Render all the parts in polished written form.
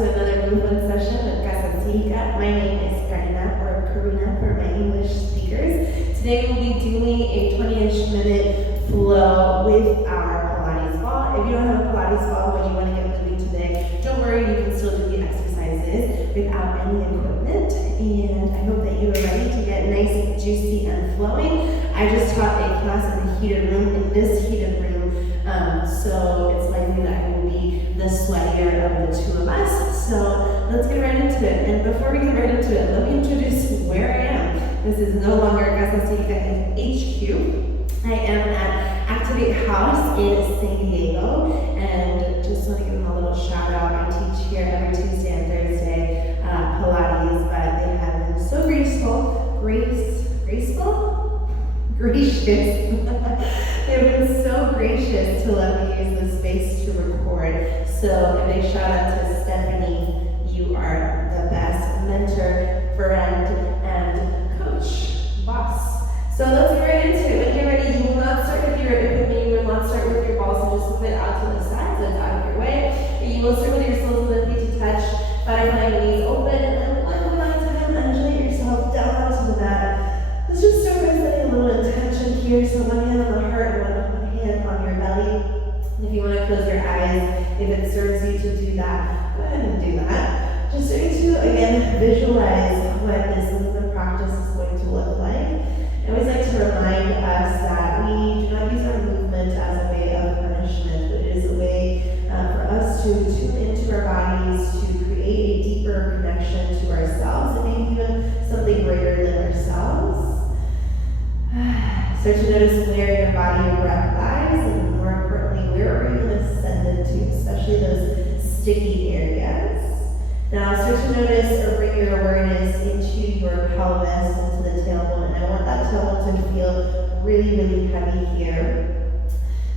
to another movement session with CASA, SILKA. My name is Karina for my English speakers. Today we'll be doing a 20-ish minute flow with our Pilates ball. If you don't have a Pilates ball when you want to get moving today, don't worry, you can still do the exercises without any equipment. And I hope that you are ready to get nice, juicy, and flowing. I just taught a class in the heated room, in this heated room, so it's likely that I will be the sweatier of the two of us. So let's get right into it. And before we get right into it, let me introduce where I am. This is no longer CASA SILKA HQ. I am at Activate House in San Diego, and just want to give them a little shout out. I teach here every Tuesday and Thursday Pilates, but they have been so gracious. They've been so gracious to let me use the space to record. So a big shout out to Stephanie. You are the best mentor, friend, and coach, boss. So let's get right into it. When you're ready, you will not start with your equipment. You will not start with your balls and just move it out to the side so it's out of your way. You will start with your soles of the feet to touch, butterfly knees open, and like a line time, undulate yourself down onto the mat. Let's just start by setting a little intention here. So one hand on the heart and one hand on your belly. If you want to close your eyes, if it serves you to do that, go ahead and do that. Just starting to, again, visualize what this movement practice is going to look like. I always like to remind us that we do not use our movement as a way of punishment, but it is a way for us to tune into our bodies, to create a deeper connection to ourselves, and maybe even something greater than ourselves. Start to notice where your body and breath lies, and more importantly, where are you going to send it to, especially those sticky areas. Now start to notice or bring your awareness into your pelvis, into the tailbone, and I want that tailbone to feel really, really heavy here.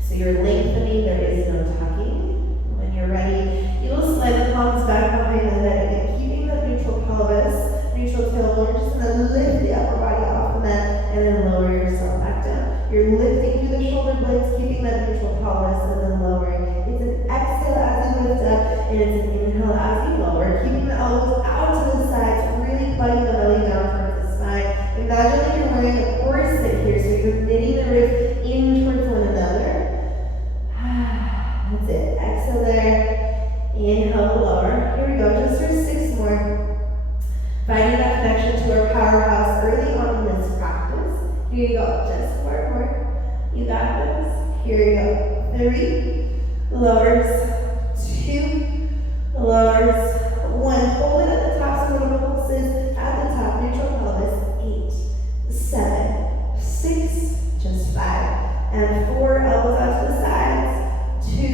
So you're lengthening, there is no tucking. When you're ready, you will slide the palms back behind the head, again, keeping that neutral pelvis, neutral tailbone. You're just going to lift the upper body off the mat and then lower yourself back down. You're lifting through the shoulder blades, keeping that neutral pelvis and then lowering. It's an exhale as you lift up, and it's an inhale as you lower, keeping the elbows out to the sides, really plugging the belly down towards the spine. Imagine like you're wearing a corset here, so you're knitting the ribs in towards one another. That's it. Exhale there. Inhale, lower. Here we go. Just for 6 more. Finding that connection to our powerhouse early on in this practice. Here you go. Just 4 more. You got this. Here you go. 3. Lowers. 2. Lowers. 1. Hold it at the top, so little pulses at the top. Neutral pelvis. 8. 7. 6. Just 5. And 4. Elbows out to the sides. 2.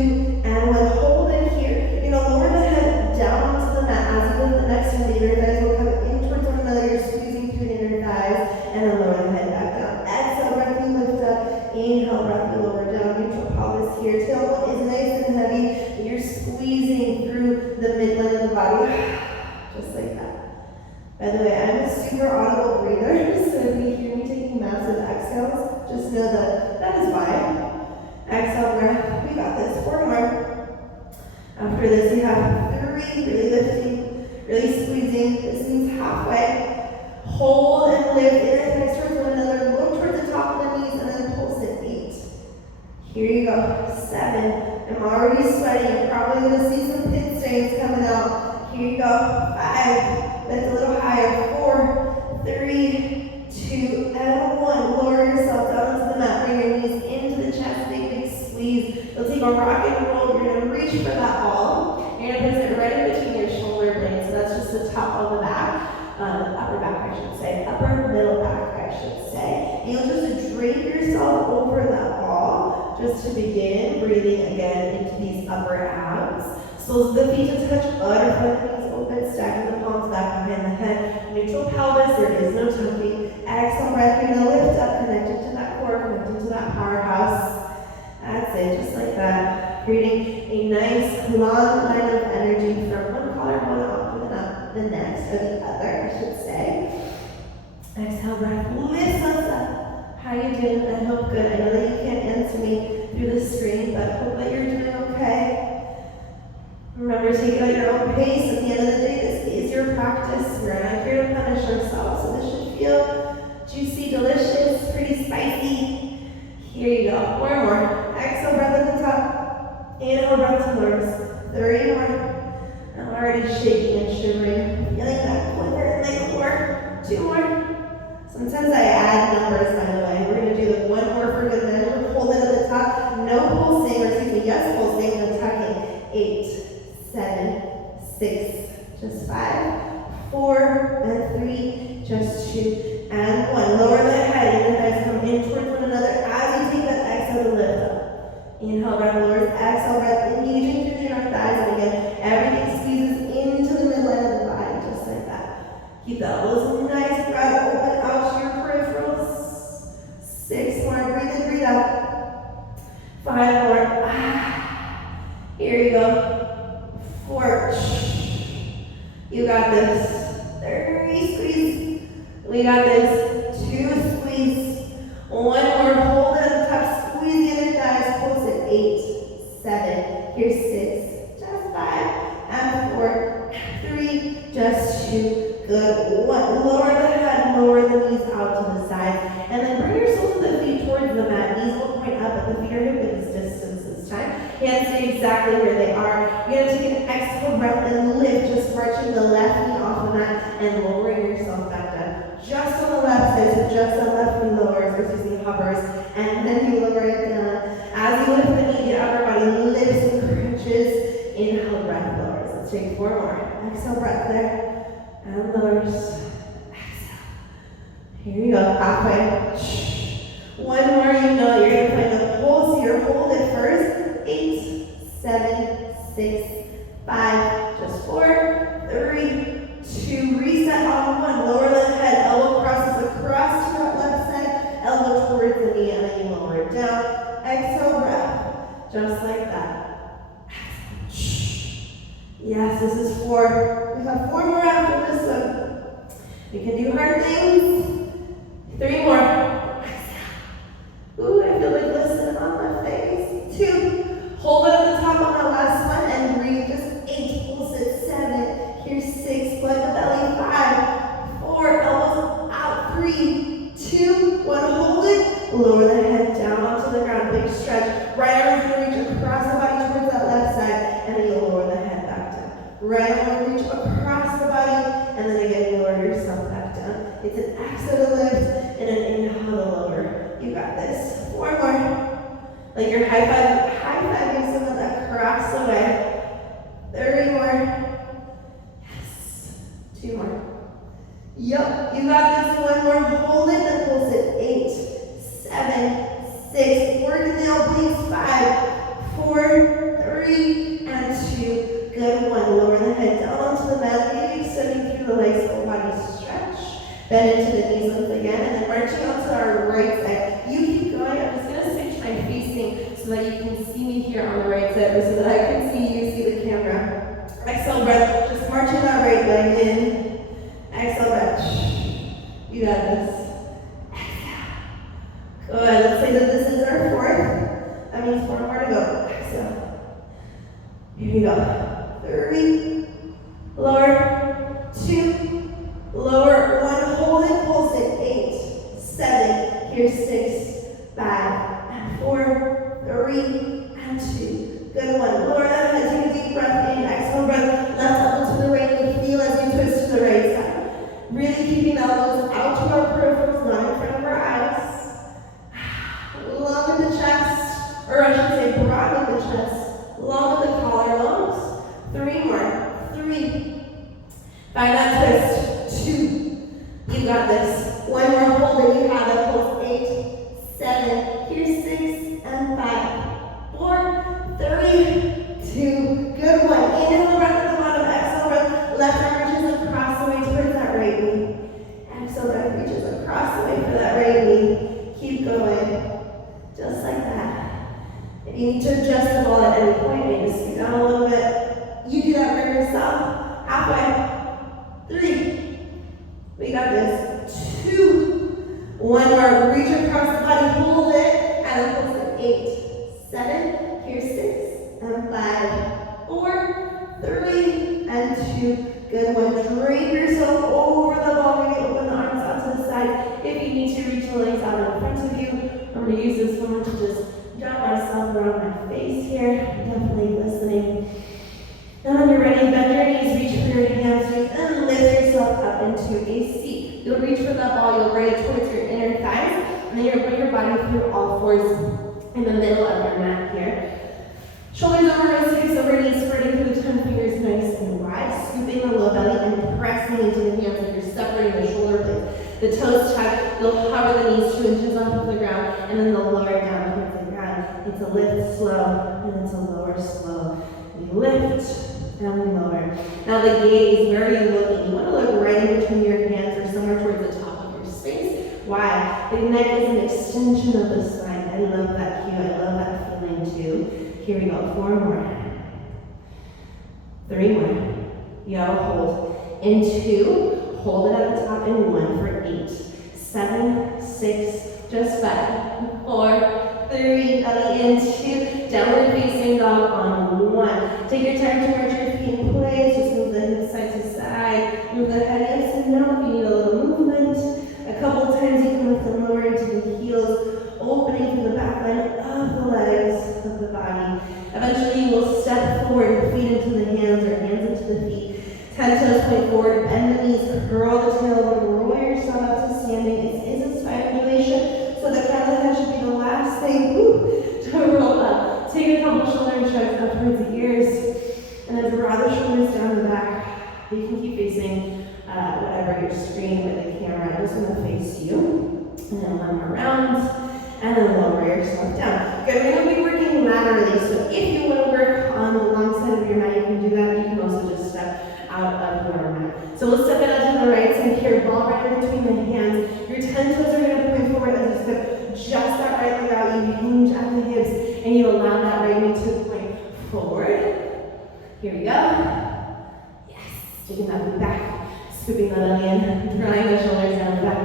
And 1. Hold it here. You're going to lower the head down onto the mat as you lift the next one. The inner thighs will come in towards one another. You're squeezing through the inner thighs. And then lower the head back down. Exhale, breath, you lift up. Inhale, breath, you lower down. Neutral pelvis here. Tailbone is nice and heavy. And you're squeezing through the midline of the body. Just like that. By the way, I'm a super audible breather. So if you hear me taking massive exhales, just know that that is why. Exhale, breath. We got this. 4 more. After this, you have 3. Really lifting, really squeezing. This means halfway. Hold and lift. Inner thighs towards one another. Look towards the top of the knees and then pulse it. 8. Here you go. 7. I'm already sweating. You're probably going to see some pit stains coming out. Here you go. 5. Lift a little higher. 4, 3, 2, and 1. Lower yourself down onto the mat. Bring your knees into the chest. Big squeeze. You'll take a rock and roll. You're going to reach for that ball. You're going to place it right in between your shoulder blades. So that's just the top of the back. Upper back, I should say. Upper middle back, I should say. And you'll just drape yourself over that ball. Just to begin, breathing again into these upper abs. Soles of the feet to touch, butterfly knees open, stacking the palms back behind the head. Neutral pelvis, there is no tucking. Exhale, breath, you're gonna lift up, connecting to that core, connecting to that powerhouse. That's it, just like that. Creating a nice long line of energy from one collarbone up to the next, or the other, I should say. Exhale, breath, lift us up. How you doing? I hope good. I know that you can't answer me through the screen, but I hope that you're doing okay. Remember, take it at your own pace. At the exhale, breath to lowers. 3 more. I'm already shaking and shivering. Feeling that quiver in my core. 2 more. Sometimes I add numbers, by the way. We're going to do the 1 more for good measure. Hold it at the top. No pulsing, or excuse me, yes pulsing, no tucking. 8, 7, 6, just 5, 4, and 3, just 2, and 1. Lower the head, and your thighs come in towards one another as you take that exhale to lift up. Inhale, breath lowers, exhale, breath engaging through the inner thighs, and again, everything squeezes into the midline of the body, just like that. Keep the elbows nice and wide open out to your peripherals. 6 more, breathe in, breathe out. 5 more. Here you go. 4. You got this. 3, squeeze. We got this. 2, squeeze. 1 more, hold it at the top, squeeze the inner thighs, pulse it. 8, 7, here's 6, just 5, and 4, 3, just 2. Good. 1. Lower the head, lower the knees out to the side, and then bring your soles of the feet towards the mat. Knees will point up, but the feet are hip width distance this time. Hands stay exactly where they are. You're going to take an exhale breath and lift, just marching the left knee off the mat and lowering yourself back down. Just on the left side, so just the left knee lowers, or excuse me, hovers, and then you lower it down. As you lift the knee, the upper body lifts and crunches. Inhale, breath lowers. Let's take 4 more. Exhale, breath there. And lowers. Exhale. Here you go. Halfway. 1 more. You know you're going to find the pulse here. Hold it first. 8, 7, 6, 5. Just 4, 3, 2. Reset on 1. Lower the head. Elbow crosses across to that left side. Elbow towards the knee, and then you lower it down. Exhale, breath. Just like that. Yes, this is 4. We have 4 more after this one. We can do hard things. 3 more. Ooh, I feel like glistening on my face. 2. Hold it at the top on that last one and breathe. Just 8. Pulse it. 7. Here's 6. Plug the belly. 5, 4. Elbows out. 3, 2, 1. Hold it. Lower the head down onto the ground. Big stretch. Right arm can reach across the body towards that left side, and then you'll lower the head back down. Right arm reach across the body, and then again you lower yourself back down. It's an exhale to lift and an inhale to lower. You got this. 4 more. Like you're high-fiving someone across the way. 30 more. Yes. 2 more. Yup, you got this. 1 more. Hold it and pulse it. 8, 7, 6. Work the obliques. 5, 4, 3, and 2. Good. 1. Lower the head down onto the mat. Maybe extending through the legs, full body stretch. Bend into the knees once again, and then marching onto our right side. You keep going. I'm just going to switch my facing so that you can see me here on the right side, or so that I can see you, see the camera. Exhale, breath. Just marching that right leg in. Exhale, breath. You got this. Exhale. Good. Let's say that this is our 4th. That means 4 more to go. Exhale. Here you go. 3, lower, 2, lower, 1, hold it, pulse it, 8, 7, here's 6, 5, and 4, 3, and 2. Good. 1. Lower that head, take a deep breath in, exhale, breath, left elbow to the right, and feel as you twist to the right side. Really keeping the elbows out to our peripherals, not in front of our eyes. Long with the chest, or I should say broad with the chest, long with the collarbones. 3 more. 3. Find that twist. 2. You got this. 1 more. Hold it. You have it. Pulse. 8, 7. Here's 6 and 5, 4, 3, 2. Good. 1. Inhale, breath at the bottom. Exhale, breath. Left arm reaches across the way towards that right knee. Exhale, breath reaches across the way for that right knee. Keep going. Just like that. If you need to adjust the ball at any point, maybe scoot down a little bit. You do that for yourself. Halfway. 3. We got this. 2. 1 more. Reach across the body. Hold it. And then pulse it. 8, 7. Here's 6 and 5, 4, 3, and 2. Good. 1. Drape yourself over the ball. Maybe open the arms out to the side. If you need to, reach the legs out in front of you. I'm going to use this one to just drop myself around my face here. Definitely look right towards your inner thighs, and then you're going to bring your body through all fours in the middle of your mat here. Shoulders over wrists, hips over knees, spreading through the 10 fingers nice and wide, scooping the low belly and pressing into the hands like you're separating the shoulder blades. The toes touch, you'll hover the knees 2 inches off the ground, and then they'll lower down towards the ground. It's a lift slow, and it's a lower slow. We lift, and we lower. Now the gaze, where are you looking? You want to look right in between your hands or somewhere towards the top of your space. Why? The neck is an extension of the spine. I love that cue. I love that feeling too. Here we go. 4 more. 3 more. You gotta hold. In 2, hold it at the top in 1 for 8. 7, 6, just 5, 4, 3, belly in 2, downward facing dog on 1. Take your time to march your feet in place. Just move the hips side to side. Move the head yes and no if you need a little movement. A couple times you can lift and lower into the heels, opening through the back line of the legs, of the body. Eventually you will step forward, feet into the hands or hands into the feet. 10 toes point forward, bend the knees, curl the tailbone, roll yourself up to standing. It is a spine undulation, so the CASA should be the last thing to roll up. Take a couple shoulder shrugs up towards the ears, and then draw the shoulders down the back. You can keep facing whatever your screen with the camera. I'm just going to face you, and then 1 more round, and then lower yourself down. Good, we're going to be working laterally, so if you want to work on the long side of your mat, you can do that. You can also just step out of your mat. So we'll step it out to the right side here, ball right in between the hands. Your 10 toes are going to point forward as you step just that right leg out. You hinge at the hips, and you allow that right knee to point forward. Here we go. Yes, taking that knee back, scooping the belly in, drawing the shoulders down the back.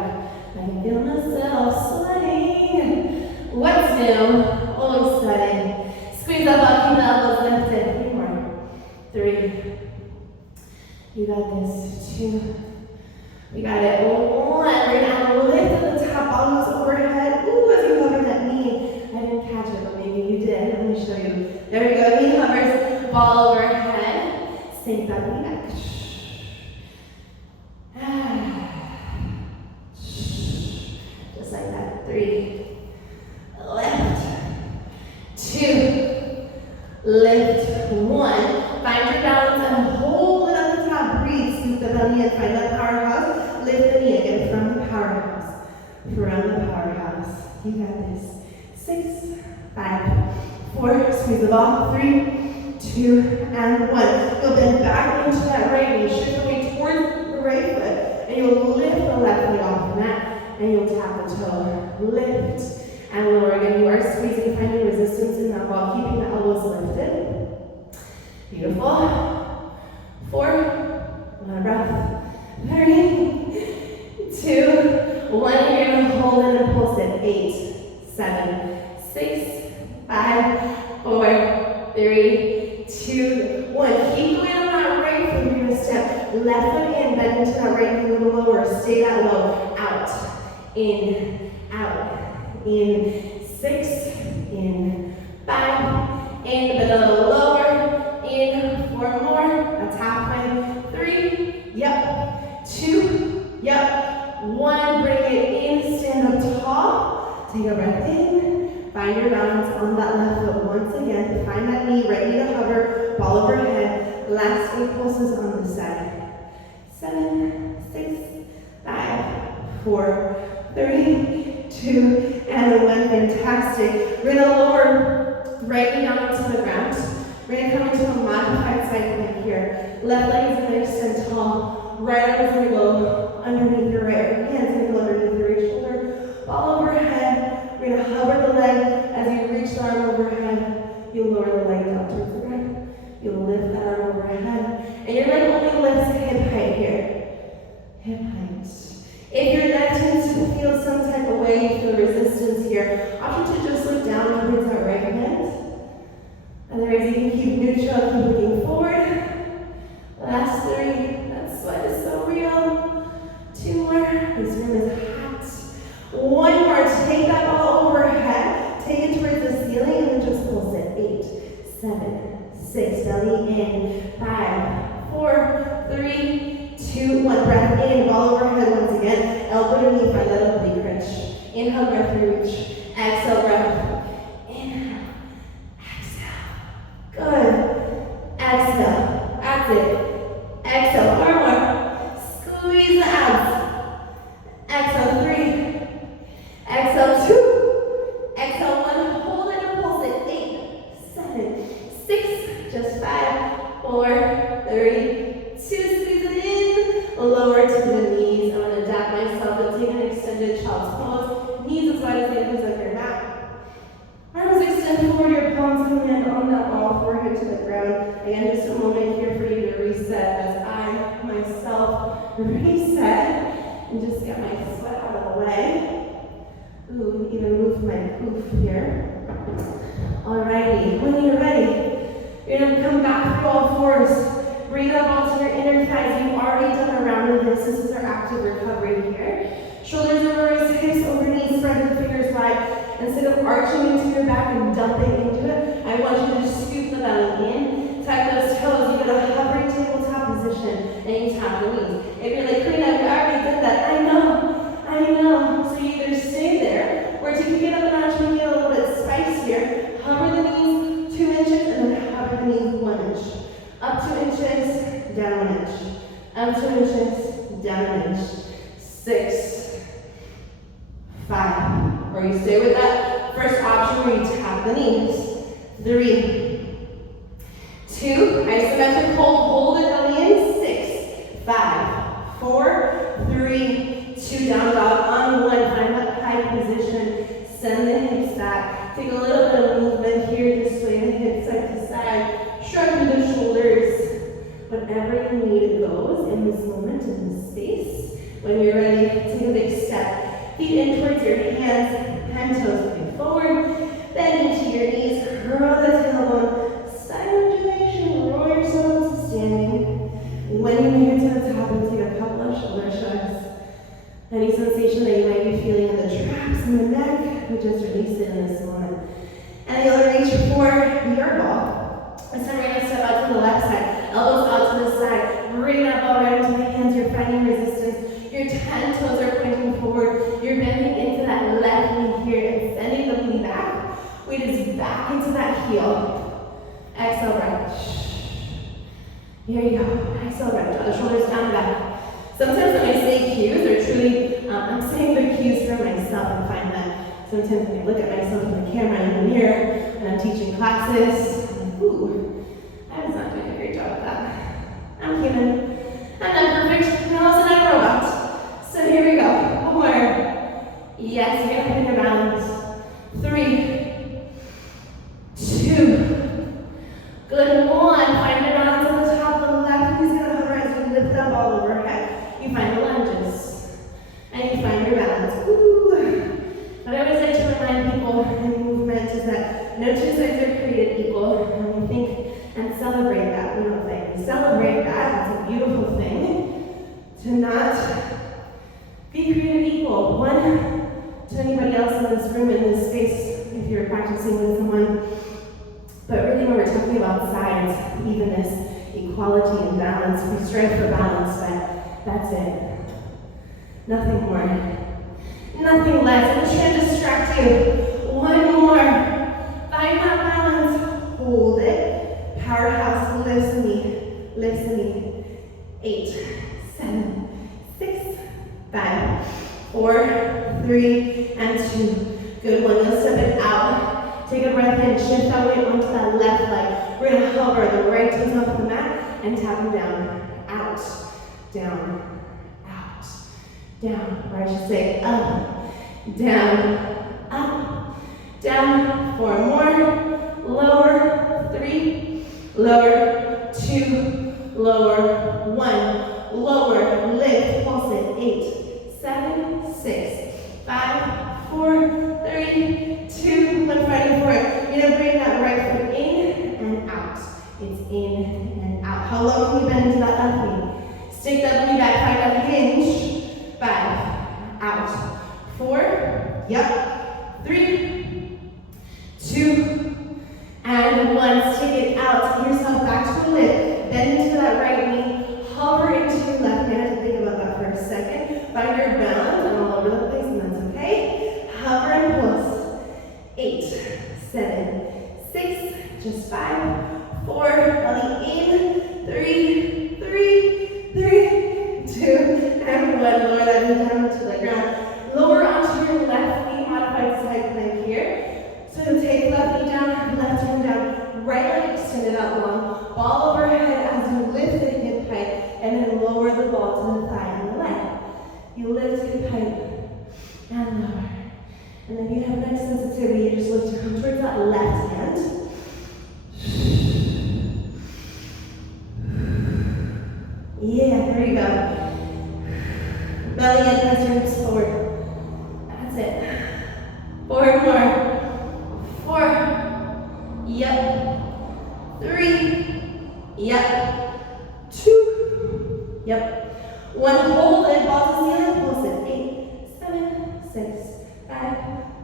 I can feel myself sweating. What's new? Always sweating. Squeeze up, up, keep the elbows lifted. 3 more. 3. You got this. 2. We got it. 1. Right now, lift at the top, elbows overhead. Ooh, as you hover that knee. I didn't catch it, but maybe you did. Let me show you. There we go. Knee hovers, ball overhead. Sink that knee back. Just like that. 3. Lift. 2. Lift. 1. Find your balance and hold it at the top. Breathe. Scoop the belly and find that powerhouse. Lift the knee again from the powerhouse. From the powerhouse. You got this. 6, 5, 4. Squeeze the ball. 3, 2, and 1. You'll bend back into that right knee. Shift the weight towards the right foot. And you'll lift the left knee off the mat. And you'll tap the toe. Lift. And lower again. You are squeezing, finding resistance in that ball, keeping the elbows lifted. Beautiful. 4. 1 breath. 3, 2, 1. You're going to hold it and pulse it. 8, 7, 6, 5, 4, 3, 2, 1. Keep going on that right foot. You're going to step left foot in, bend into that right knee a little lower. Stay that low. Out. In. Out. In. 6. In. 5. In. But a little lower. In. 4 more. That's halfway. 3. Yep. 2. Yep. 1. Bring it in. Stand up tall. Take a breath in. Find your balance on that left foot once again. Find that knee. Right knee to hover. Ball overhead. Last 8 pulses on this side. 7, 6, 5, 4, 3, 2, and 1. Fantastic. We're going to lower right knee down onto the ground. We're going to come into a modified side plank here. Left leg is going to extend tall. Right arm is going to go underneath your right arm. Hands going to go underneath your right shoulder. Ball overhead. We're going to hover the leg. As you reach the arm overhead, you'll lower the leg down towards the ground. You'll lift that arm overhead. And your leg only lifts hip height here. Hip height. If your neck tends to feel some type of way, you feel resistance here, option to just look down towards that right hand. Otherwise, you can keep neutral, keep looking forward. Last 3. That sweat is so real. 2 more. This room is hot. 1 more. Take that ball overhead. Take it towards the ceiling and then just pulse it. 8, 7, 6. Belly in. 5, 4, 3, 2, 2, 1. Breath in, ball overhead once again. Elbow to knee, find that oblique crunch. Inhale, breath through reach. Exhale, breath. Inhale. Exhale. Good. Exhale. That's it. Exhale. 4 more. Squeeze the abs. Exhale. 3. Exhale. 2. Exhale. 1. Hold it and pulse it. 8, 7, 6. Just 5, 4, 3, 2. Squeeze it in. Lower to the knees. I'm going to adapt myself and take an extended child's pose. Knees as wide as the ankles of your mat. Arms extend forward, your palms can land on that wall, forehead to the ground. Again, just a moment here for you to reset as I, myself, reset and just get my sweat out of the way. Ooh, even move my poof here. Alrighty, when you're ready, you're gonna come back through all fours. Bring up onto your inner thighs. You've already done a round of this. This is our active recovery here. Shoulders over wrists, hips over knees, spread the fingers wide. Instead of arching into your back and dumping into it, I want you to scoop the belly in, tuck those toes. You get a hovering tabletop position, and you tap the knees. If you're like, Karina, we already did that. I know. So you either stay there, or if you get up a notch, make it a little bit spicier. Hover the knees 2 inches, and then hover the knees 1 inch. Up 2 inches, down 1 inch. Up 2 inches, down 1 inch. 6, 5. Or you stay with that first option where you tap the knees. 3, 2. Isometric hold it belly in. 6, 5, 4, 3, 2. Down dog on 1. Find that high position. Send the hips back. Take a little bit of movement here. Just sway the hips side to side. Shrug through the shoulders. Whatever you need, it goes in this moment, in this space. When you're ready, take a big step. Feet in towards your hands, hand toes moving forward. Bend into your knees, curl the tailbone. Side undulation, roll yourself to standing. When you make it to the top, and take a couple of shoulder shrugs. Any sensation that you might be feeling in the traps and the neck, we just release it in this moment. And you'll reach for your ball. This time we're going to step out to the left side, elbows out to the side. Bring that ball right into the hands. You're finding resistance. Your 10 toes are pointing forward. You're bending into that left knee here and sending the knee back. Weight is back into that heel. Exhale, breath. Here you go. Exhale, breath. Draw the shoulders down and back. Sometimes when I say cues, or truly, I'm saying the cues for myself and find that sometimes when I look at myself in the camera in the mirror and I'm teaching classes, I'm like, ooh, I was not doing a great job at that. I'm human. I'm not perfect. I'm also not a robot. So here we go. 1 more. Yes, you're gonna put your balance. 3, 2. Good. 1. Find your balance on the top. The left knee's gonna hover as you lift up all overhead. You find the lunges. And you find your balance. Ooh. What I always like to remind people in movement is that no 2 sides are created equal. And we think and celebrate that. We don't think. We celebrate that. It's a beautiful thing. To not be created equal. 1 to anybody else in this room, in this space, if you're practicing with someone. But really when we're talking about sides, evenness, equality, and balance, we strive for balance, but that's it. Nothing more. Nothing less. I'm just trying to distract you. 1 more. Find that balance. Hold it. Powerhouse lifts the knee. Lifts the knee. 8, 7, 6, 5, 4, 3, and 2. Good one. You'll step it out. Take a breath in. Shift that weight onto that left leg. We're going to hover the right toes off the mat and tap them down. Out. Down. Out. Down. Or I should say up. Down. Up. Down. 4 more. Lower. 3. Lower. 2. Lower. 1. Lower. Lift. Pulse it. 8, 7, 6, 5, 4, 3, 2. One. Fighting for it. You're gonna bring that right foot in and out. It's in and out. How low can you bend into that left knee? Stick that knee back. Find that hinge. 5. Out. 4. Yep. 3, 2, and 1. Stick it out. Take yourself back to a lift. Bend into that right knee. Hover into your left hand. Find your balance. I'm all over the place, and that's okay. Hover and pulse. 8, 7, 6, just 5, 4, belly in, 3, 2, and 1. Lower that knee down to the ground. Lower onto your left knee, modified side plank here. So take left knee down, left hand down, right leg extended out long. Ball overhead as you lift the hip height, and then lower the ball to the thigh and the leg. You lift hip height and lower. And then you have neck sensitivity, you just lift to come towards that left hand. Yeah, there you go. Belly in, press your hips forward. That's it. Forward more. 4. Yep. 3. Yep. 2. Yep. 1, hold it, ball to ceiling, pulse it. 8, 7, 6, 5,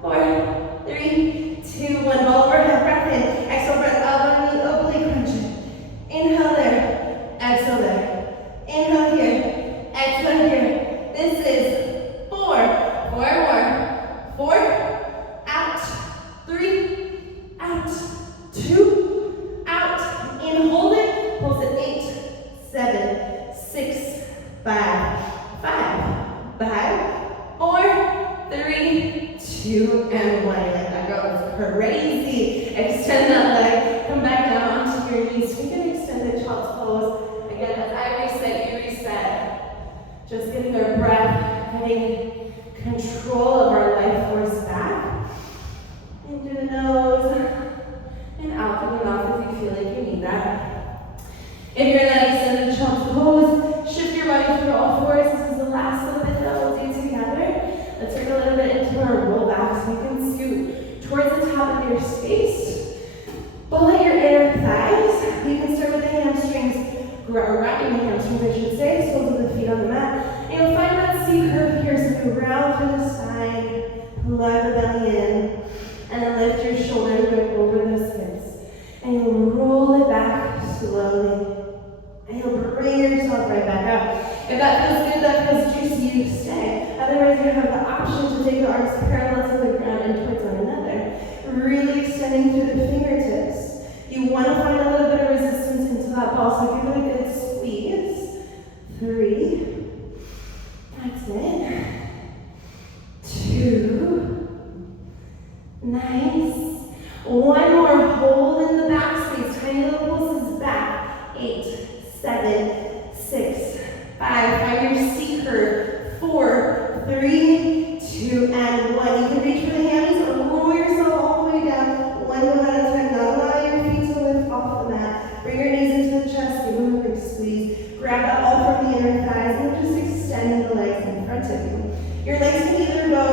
4, 3, 2, 1. Ball overhead, breath in. Exhale, breath out, knee, oblique crunch it. Inhale there. Exhale there. Inhale here. Exhale here. This is 4. 4 more. 4. Out. 3. Out. 2. Out. In. Hold it. Pulse it. 8, 7, 6, 5, 4, 3, 2, and 1. Let that go. It's crazy. Extend that leg. Come back down onto your knees. We can extend the child's pose. Again, as I reset, you reset. Just getting our breath, getting control of our life force back. In through the nose, and out through the mouth if you feel like you need that. If you're in that extended child's pose, shift your body through all fours. This is the last little bit that we'll do together. Let's take a little bit into our roll back so you can scoot towards the top of your space. Bullet your inner thighs. You can start with the hamstrings. Wrapping the hamstrings, I should say, soles of the feet on the mat. And you'll find that C curve here, so you round through the spine, plug the belly in, and then lift your shoulders right over those hips. And you'll roll it back slowly. And you'll bring yourself right back up. If that feels good, that feels juicy, you stay. Otherwise, you have the option to take the arms parallel to the ground and towards one another. Really extending through the fingertips. You want to find a little bit of resistance into that ball, so give it a good squeeze. 3. That's it. 2. Nice. 1 more. Hold in the back space. Tiny little pulses back. 8, 7, 6, 5. Find your C curve. 4, 3, 2, and 1. You can reach for the hammies or roll yourself all the way down. 1 go at a time. Not allow your feet to lift off the mat. Bring your knees into the chest. Give them a big squeeze. Grab that all from the inner thighs and just extend the legs in front of you. Your legs can either go,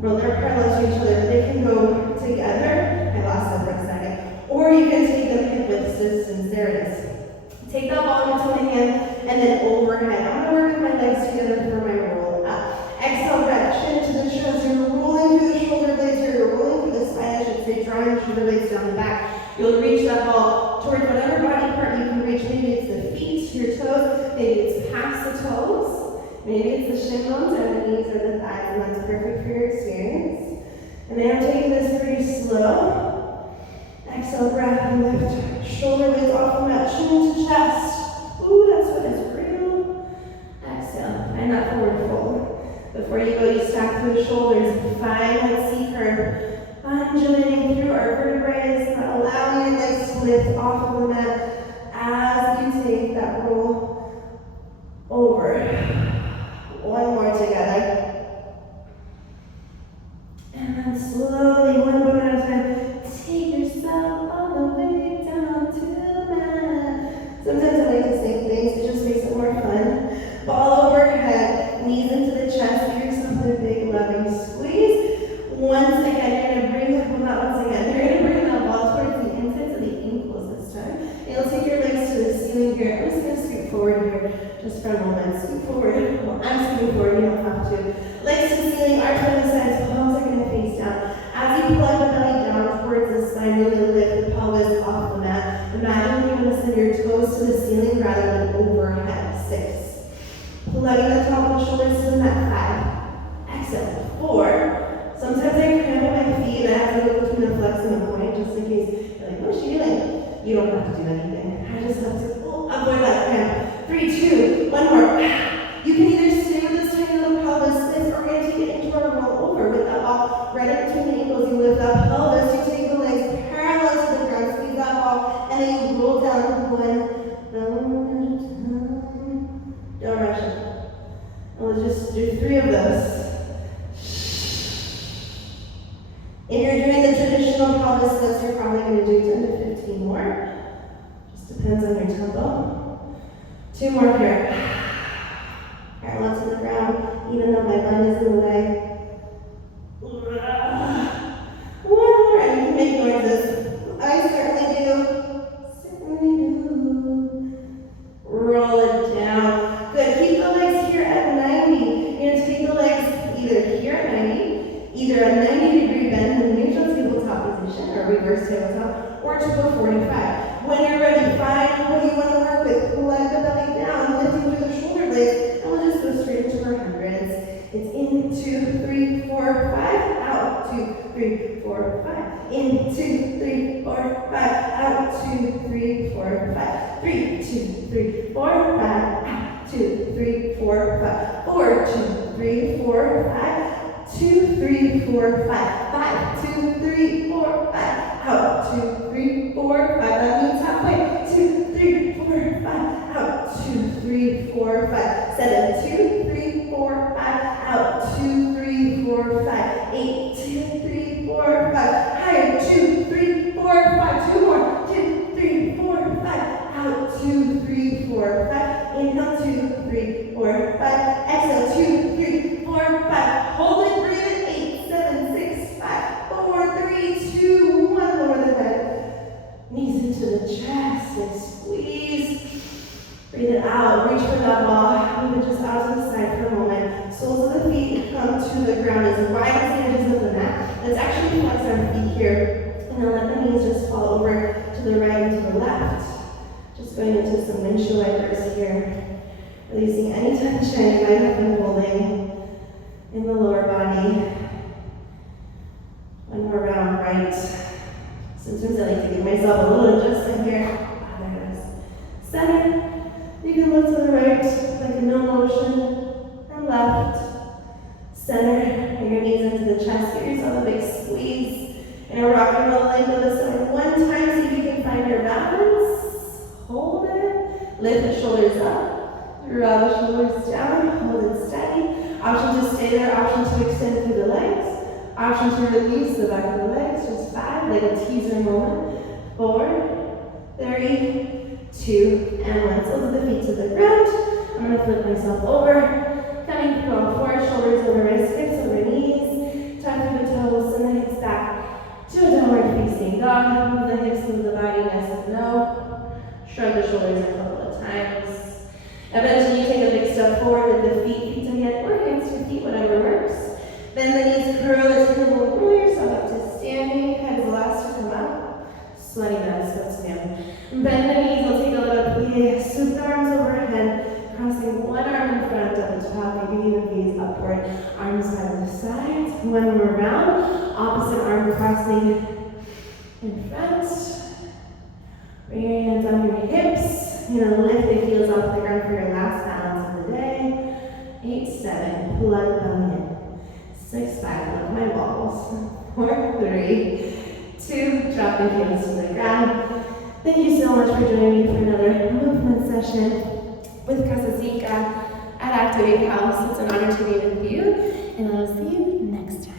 well, they're parallel to each other, but they can go together. I lost them for a second. Or you can take them hip width distance. There it is. Take that ball into the hand and then overhead. I'm going to work with my legs together for my roll up. Exhale, breath, chin to the chest. You're rolling through the shoulder blades here. You're rolling through the spine, I should say, drawing the shoulder blades down the back. You'll reach that ball towards whatever body part you can reach. Maybe it's the feet, your toes. Maybe it's past the toes. Maybe it's the shin bones or the knees or the thighs, and that's perfect for your experience. And then I'm taking this pretty slow. Exhale, breath, and lift shoulder blades off the mat, chin to chest. Ooh, that's what is real. Exhale, find that forward fold. Before you go, you stack through the shoulders. Find that C curve. Undulating through our vertebrae, allowing your legs to lift off of the mat as you take that roll over. 1 more together. And then slowly, 1 foot at a time, take yourself all the way down to the mat. Sometimes I like to sing things, it just makes it more fun. Ball overhead, knees into the chest, give yourself a big loving squeeze. Once again, you're going to bring, well, not once again, you're going to bring that ball towards the insides of the ankles this time. And you'll take your legs to the ceiling here. I'm just going to scoot forward here just for a moment. Scoot forward. Plugging the top of the shoulders to the mat. 5. Exhale. 4. Sometimes I cramp in my feet and I have to go between the flex and the point just in case you're like, what's she doing? You don't have to do anything. I just have to avoid that cramp. 3, 2, 1 more. You can either stay with this tiny little pelvis lift or we're going to take it into a roll over with that ball right in between the ankles. You lift that pelvis, you take the legs parallel to the ground, squeeze that ball, and then you roll down 1. Don't rush it. And we'll just do 3 of those. If you're doing the traditional pelvis lifts, you're probably going to do 10 to 15 more. Just depends on your tempo. 2 more here. Parallel to the ground, even though my bun is in the way. 1 more, and you can make noises. I certainly do. Certainly do. Roll it down. Good. Keep the legs here at 90. You're going to take the legs either here at 90, either a 90-degree bend in the neutral tabletop position or reverse tabletop, or to a 45. When you're ready, find what you want to work with. Let the belly down, lifting through the shoulder blades, and we'll just go straight into our hundreds. It's in 2, 3, 4, 5, out, 2, 3, 4, 5. In 2, 3, 4, 5, out, 2, 3, 4, 5. 3, 2, 3, 4, 5, out, 2, 3, 4, 5. 4, 2, 3, 4, 5. 2, 3, 4, 5. 5, 2, 3, 4, 5. Out, 2, 3, 4, 5. That means halfway. 2, 3, 4, 5. Out, 2, 3, 4, 5. 7, 2, 3, 4, 5. Out, 2, 3, 4, 5. 8, 2, 3, 4, 5. Higher, 2, 3, 4, 5. 2 more. 2, 3, 4, 5. Out, 2, 3, 4, 5. Inhale, 2, 3, 4, 5. Exhale, 2, 3, 4, 5. Hold it, breathe it. 8, 7, 6, 5, 4, 3, 2, 1. Lower the head. Knees into the chest and squeeze. Breathe it out. Reach for that ball. Move it just out to the side for a moment. Soles of the feet come to the ground as wide as the edges of the mat. Let's actually flex our feet here. And then let the knees just fall over to the right and to the left. Just going into some windshield wipers here. Releasing any tension you might have been holding in the lower body. 1 more round, right. Sometimes I like to give myself a little adjustment here. Ah, there it is. Center. You can look to the right, like a no motion, and left. Center. Bring your knees into the chest. Give yourself a big squeeze. And a rock and roll leg to the side 1 time, see if you can find your balance. Hold it. Lift the shoulders up. Draw the shoulders down. Hold it steady. Option to stay there. Option to extend through the legs. Option to release the back of the legs. Just 5, like a teaser moment. 4, 3, 2, and 1. Soles of the feet to the ground. I'm going to flip myself over. Coming through all 4, shoulders over wrists, hips over knees. Tuck through the toes, send the hips back to a downward facing dog. Move the hips, move the body, yes and no. Shrug the shoulders a couple of times. Eventually you take a big step forward with the feet to head or against your feet, whatever works. Then the knees curl as you will roll yourself up to standing. Head is the last to come up. Sweaty nuts, that's new. Bend the knees, we'll take a little plie. Sweep the arms overhead, crossing one arm in front at the top, maybe even gaze upward. Arms by the sides. 1 more round. Opposite arm crossing in front. Bring your hands on your hips. You're going to lift the heels off the ground for your last balance of the day. 8, 7, plug them in. 6, 5, look my balls. 4, 3, 2, drop the heels to the ground. Thank you so much for joining me for another movement session with CASA SILKA at Activate House. It's an honor to be with you, and I'll see you next time.